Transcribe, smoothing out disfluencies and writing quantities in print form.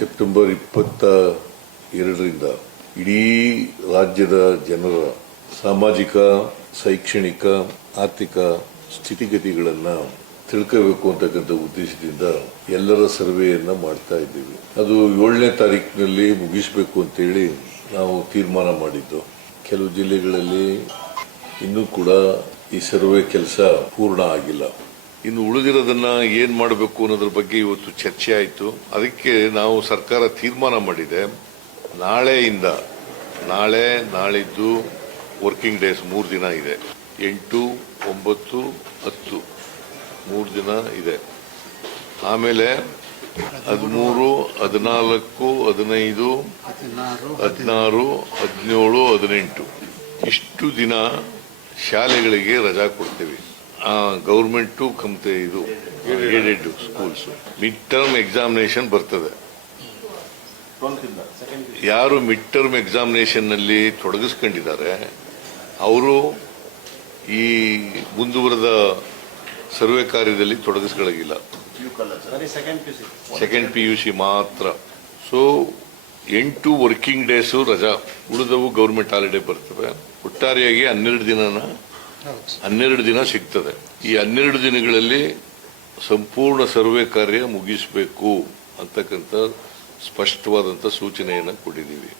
September 22ರಿಂದ ಇಡೀ ರಾಜ್ಯದ ಜನರ ಸಾಮಾಜಿಕ, ಶೈಕ್ಷಣಿಕ, ಆರ್ಥಿಕ ಸ್ಥಿತಿಗತಿಗಳನ್ನು ತಿಳ್ಕೋಬೇಕು ಅಂತಕ್ಕಂಥ ಉದ್ದೇಶದಿಂದ ಎಲ್ಲರ ಸರ್ವೆಯನ್ನ ಮಾಡ್ತಾ ಇದ್ದೀವಿ. ಅದು 7ನೇ ತಾರೀಕಿನಲ್ಲಿ ಮುಗಿಸಬೇಕು ಅಂತೇಳಿ ನಾವು ತೀರ್ಮಾನ ಮಾಡಿದ್ದು. ಕೆಲವು ಜಿಲ್ಲೆಗಳಲ್ಲಿ ಇನ್ನೂ ಕೂಡ ಈ ಸರ್ವೆ ಕೆಲಸ ಪೂರ್ಣ ಆಗಿಲ್ಲ. ಇನ್ನು ಉಳಿದಿರೋದನ್ನ ಏನ್ ಮಾಡಬೇಕು ಅನ್ನೋದ್ರ ಬಗ್ಗೆ ಇವತ್ತು ಚರ್ಚೆ ಆಯಿತು. ಅದಕ್ಕೆ ನಾವು ಸರ್ಕಾರ ತೀರ್ಮಾನ ಮಾಡಿದೆ, ನಾಳಿದ್ದು ವರ್ಕಿಂಗ್ ಡೇಸ್ 3 ದಿನ ಇದೆ. 8, 9, 10 3 ದಿನ ಇದೆ. ಆಮೇಲೆ 13, 14, 15, 16, 17, 18 ಇಷ್ಟು ದಿನ ಶಾಲೆಗಳಿಗೆ ರಜಾ ಕೊಡ್ತೀವಿ. ಗೌರ್ಮೆಂಟು ಕಂತೆ ಇದು aided schools mid term examination ಬರ್ತದೆ. ಯಾರು ಮಿಡ್ ಟರ್ಮ್ ಎಕ್ಸಾಮಿನೇಷನ್ ನಲ್ಲಿ ತೊಡಗಿಸ್ಕೊಂಡಿದ್ದಾರೆ ಅವರು ಈ ಮುಂದುವರೆದ ಸರ್ವೆ ಕಾರ್ಯದಲ್ಲಿ ತೊಡಗಿಸ್ಕೊಳ್ಳೋಗಿಲ್ಲ. ಸೆಕೆಂಡ್ PUC ಮಾತ್ರ. ಸೊ 8 ವರ್ಕಿಂಗ್ ಡೇಸು ರಜಾ, ಉಳಿದವು ಗೌರ್ಮೆಂಟ್ ಹಾಲಿಡೇ ಬರ್ತವೆ. ಒಟ್ಟಾರೆಯಾಗಿ 12 ದಿನ ಸಿಗ್ತದೆ. ಈ 12 ದಿನಗಳಲ್ಲಿ ಸಂಪೂರ್ಣ ಸರ್ವೆ ಕಾರ್ಯ ಮುಗಿಸಬೇಕು ಅಂತಕ್ಕಂಥ ಸ್ಪಷ್ಟವಾದಂಥ ಸೂಚನೆಯನ್ನು ಕೊಟ್ಟಿದ್ದೀವಿ.